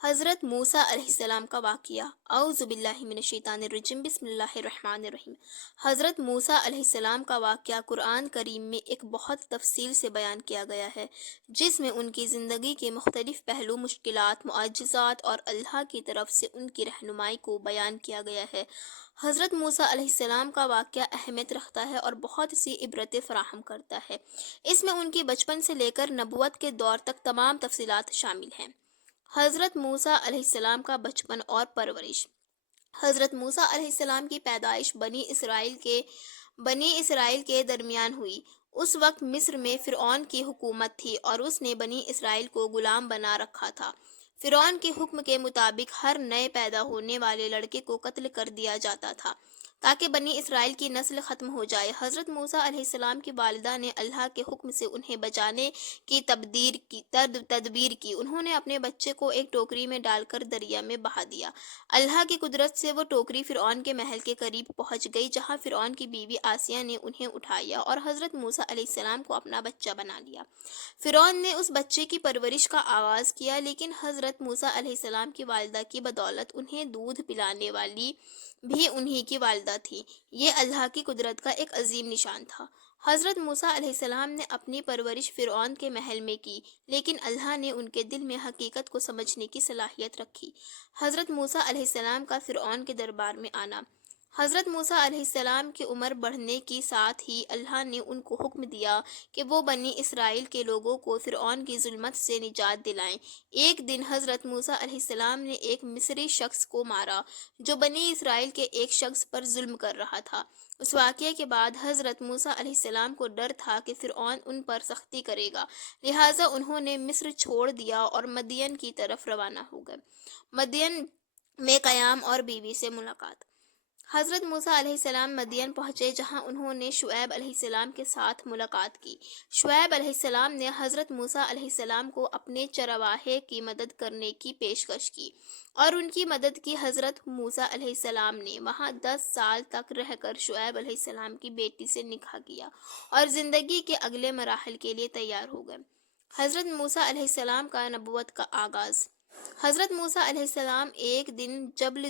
حضرت موسیٰ علیہ السلام کا واقعہ۔ اعوذ باللہ من الشیطان الرجیم، بسم اللہ الرحمن الرحیم۔ حضرت موسیٰ علیہ السلام کا واقعہ قرآن کریم میں ایک بہت تفصیل سے بیان کیا گیا ہے، جس میں ان کی زندگی کے مختلف پہلو، مشکلات، معجزات اور اللہ کی طرف سے ان کی رہنمائی کو بیان کیا گیا ہے۔ حضرت موسیٰ علیہ السلام کا واقعہ اہمیت رکھتا ہے اور بہت سی عبرتیں فراہم کرتا ہے۔ اس میں ان کی بچپن سے لے کر نبوت کے دور تک تمام تفصیلات شامل ہیں۔ حضرت موسیٰ علیہ السلام کا بچپن اور پرورش۔ حضرت موسیٰ علیہ السلام کی پیدائش بنی اسرائیل کے درمیان ہوئی۔ اس وقت مصر میں فرعون کی حکومت تھی اور اس نے بنی اسرائیل کو غلام بنا رکھا تھا۔ فرعون کے حکم کے مطابق ہر نئے پیدا ہونے والے لڑکے کو قتل کر دیا جاتا تھا تاکہ بنی اسرائیل کی نسل ختم ہو جائے۔ حضرت موسیٰ علیہ السلام کی والدہ نے اللہ کے حکم سے انہیں بچانے کی تدبیر کی۔ انہوں نے اپنے بچے کو ایک ٹوکری میں ڈال کر دریا میں بہا دیا۔ اللہ کی قدرت سے وہ ٹوکری فرعون کے محل کے قریب پہنچ گئی، جہاں فرعون کی بیوی آسیہ نے انہیں اٹھایا اور حضرت موسیٰ علیہ السلام کو اپنا بچہ بنا لیا۔ فرعون نے اس بچے کی پرورش کا آغاز کیا، لیکن حضرت موسیٰ علیہ السلام کی والدہ کی بدولت انہیں دودھ پلانے والی بھی انہی کی والدہ تھی۔ یہ اللہ کی قدرت کا ایک عظیم نشان تھا۔ حضرت موسیٰ علیہ السلام نے اپنی پرورش فرعون کے محل میں کی، لیکن اللہ نے ان کے دل میں حقیقت کو سمجھنے کی صلاحیت رکھی۔ حضرت موسیٰ علیہ السلام کا فرعون کے دربار میں آنا۔ حضرت موسیٰ علیہ السلام کی عمر بڑھنے کے ساتھ ہی اللہ نے ان کو حکم دیا کہ وہ بنی اسرائیل کے لوگوں کو فرعون کی ظلمت سے نجات دلائیں۔ ایک دن حضرت موسیٰ علیہ السلام نے ایک مصری شخص کو مارا جو بنی اسرائیل کے ایک شخص پر ظلم کر رہا تھا۔ اس واقعے کے بعد حضرت موسیٰ علیہ السلام کو ڈر تھا کہ فرعون ان پر سختی کرے گا، لہٰذا انہوں نے مصر چھوڑ دیا اور مدین کی طرف روانہ ہو گئے۔ مدین میں قیام اور بیوی سے ملاقات۔ حضرت موسیٰ علیہ السلام مدین پہنچے، جہاں انہوں نے شعیب علیہ السلام کے ساتھ ملاقات کی۔ شعیب علیہ السلام نے حضرت موسیٰ علیہ السلام کو اپنے چرواہے کی مدد کرنے کی پیشکش کی اور ان کی مدد کی۔ حضرت موسیٰ علیہ السلام نے وہاں 10 سال تک رہ کر شعیب علیہ السلام کی بیٹی سے نکاح کیا اور زندگی کے اگلے مراحل کے لیے تیار ہو گئے۔ حضرت موسیٰ علیہ السلام کا نبوت کا آغاز۔ حضرت موسیٰ علیہ السلام ایک دن جبل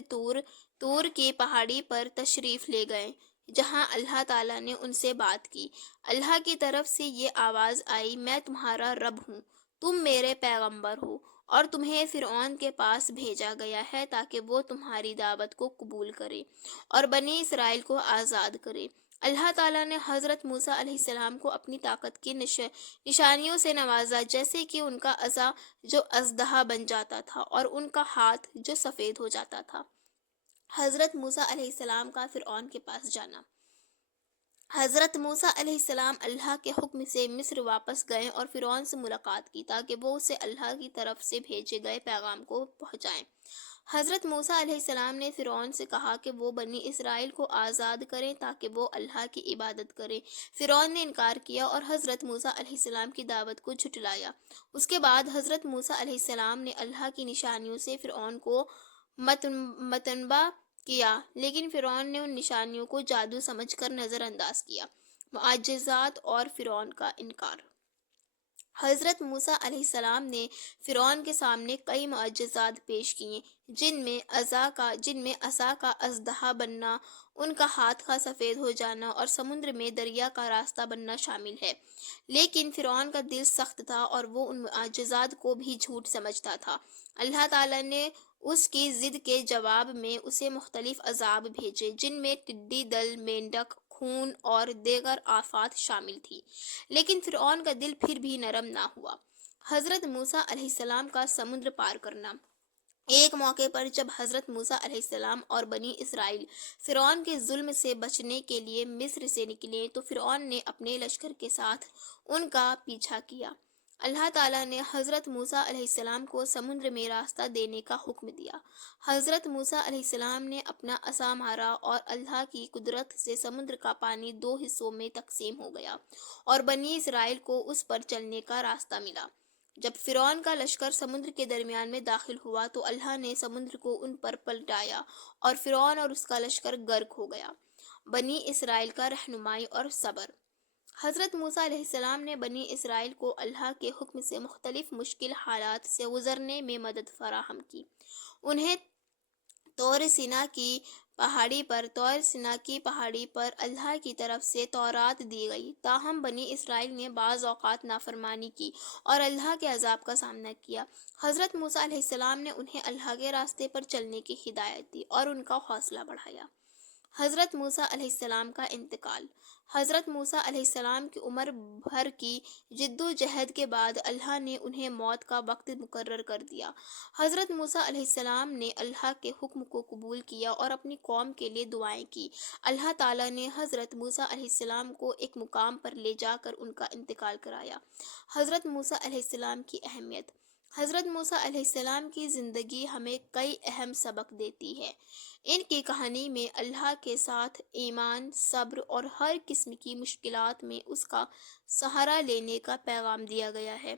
طور کی پہاڑی پر تشریف لے گئے، جہاں اللہ تعالیٰ نے ان سے بات کی۔ اللہ کی طرف سے یہ آواز آئی، میں تمہارا رب ہوں، تم میرے پیغمبر ہو اور تمہیں فرعون کے پاس بھیجا گیا ہے تاکہ وہ تمہاری دعوت کو قبول کرے اور بنی اسرائیل کو آزاد کرے۔ اللہ تعالیٰ نے حضرت موسیٰ علیہ السلام کو اپنی طاقت کی نشانیوں سے نوازا، جیسے کہ ان کا عصا جو اژدہا بن جاتا تھا اور ان کا ہاتھ جو سفید ہو جاتا تھا۔ حضرت موسیٰ علیہ السلام کا فرعون کے پاس جانا۔ حضرت موسیٰ علیہ السلام اللہ کے حکم سے مصر واپس گئے اور فرعون سے ملاقات کی تاکہ وہ اسے اللہ کی طرف سے بھیجے گئے پیغام کو پہنچائیں۔ حضرت موسیٰ علیہ السلام نے فرعون سے کہا کہ وہ بنی اسرائیل کو آزاد کریں تاکہ وہ اللہ کی عبادت کریں۔ فرعون نے انکار کیا اور حضرت موسیٰ علیہ السلام کی دعوت کو جھٹلایا۔ اس کے بعد حضرت موسیٰ علیہ السلام نے اللہ کی نشانیوں سے فرعون کو متنبہ کیا، لیکن فرعون نے ان نشانیوں کو جادو سمجھ کر نظر انداز کیا۔ معجزات اور فرعون کا انکار۔ حضرت موسیٰ علیہ السلام نے فرعون کے سامنے کئی معجزات پیش کیے، جن میں عصا کا اژدہا بننا، ان کا ہاتھ کا سفید ہو جانا اور سمندر میں دریا کا راستہ بننا شامل ہے۔ لیکن فرعون کا دل سخت تھا اور وہ ان معجزات کو بھی جھوٹ سمجھتا تھا۔ اللہ تعالیٰ نے اس کی ضد کے جواب میں اسے مختلف عذاب بھیجے، جن میں ٹڈی دل، مینڈک، خون اور دیگر آفات شامل تھی، لیکن فرعون کا دل پھر بھی نرم نہ ہوا۔ حضرت موسیٰ علیہ السلام کا سمندر پار کرنا۔ ایک موقع پر جب حضرت موسیٰ علیہ السلام اور بنی اسرائیل فرعون کے ظلم سے بچنے کے لیے مصر سے نکلے تو فرعون نے اپنے لشکر کے ساتھ ان کا پیچھا کیا۔ اللہ تعالیٰ نے حضرت موسیٰ علیہ السلام کو سمندر میں راستہ دینے کا حکم دیا۔ حضرت موسیٰ علیہ السلام نے اپنا عصا مارا اور اللہ کی قدرت سے سمندر کا پانی 2 حصوں میں تقسیم ہو گیا اور بنی اسرائیل کو اس پر چلنے کا راستہ ملا۔ جب فرعون کا لشکر سمندر کے درمیان میں داخل ہوا تو اللہ نے سمندر کو ان پر پلٹایا اور فرعون اور اس کا لشکر غرق ہو گیا۔ بنی اسرائیل کا رہنمائی اور صبر۔ حضرت موسیٰ علیہ السلام نے بنی اسرائیل کو اللہ کے حکم سے مختلف مشکل حالات سے گزرنے میں مدد فراہم کی۔ انہیں طور سینا کی پہاڑی پر اللہ کی طرف سے تورات دی گئی، تاہم بنی اسرائیل نے بعض اوقات نافرمانی کی اور اللہ کے عذاب کا سامنا کیا۔ حضرت موسیٰ علیہ السلام نے انہیں اللہ کے راستے پر چلنے کی ہدایت دی اور ان کا حوصلہ بڑھایا۔ حضرت موسیٰ علیہ السلام کا انتقال۔ حضرت موسیٰ علیہ السلام کی عمر بھر کی جد و جہد کے بعد اللہ نے انہیں موت کا وقت مقرر کر دیا۔ حضرت موسیٰ علیہ السلام نے اللہ کے حکم کو قبول کیا اور اپنی قوم کے لیے دعائیں کی۔ اللہ تعالیٰ نے حضرت موسیٰ علیہ السلام کو ایک مقام پر لے جا کر ان کا انتقال کرایا۔ حضرت موسیٰ علیہ السلام کی اہمیت۔ حضرت موسیٰ علیہ السلام کی زندگی ہمیں کئی اہم سبق دیتی ہے۔ ان کی کہانی میں اللہ کے ساتھ ایمان، صبر اور ہر قسم کی مشکلات میں اس کا سہارا لینے کا پیغام دیا گیا ہے۔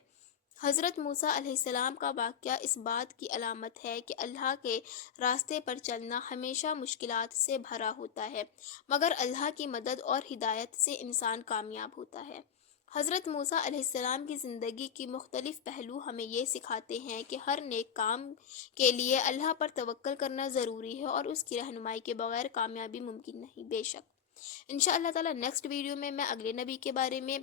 حضرت موسیٰ علیہ السلام کا واقعہ اس بات کی علامت ہے کہ اللہ کے راستے پر چلنا ہمیشہ مشکلات سے بھرا ہوتا ہے، مگر اللہ کی مدد اور ہدایت سے انسان کامیاب ہوتا ہے۔ حضرت موسیٰ علیہ السلام کی زندگی کی مختلف پہلو ہمیں یہ سکھاتے ہیں کہ ہر نیک کام کے لیے اللہ پر توکل کرنا ضروری ہے اور اس کی رہنمائی کے بغیر کامیابی ممکن نہیں۔ بے شک انشاءاللہ تعالیٰ نیکسٹ ویڈیو میں اگلے نبی کے بارے میں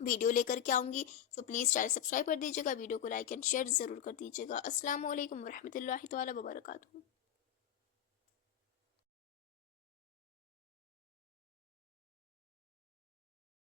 ویڈیو لے کر کے آؤں گی، تو پلیز چینل سبسکرائب کر دیجیے گا، ویڈیو کو لائک اینڈ شیئر ضرور کر دیجیے گا۔ السلام علیکم ورحمۃ اللہ تعالیٰ وبرکاتہ۔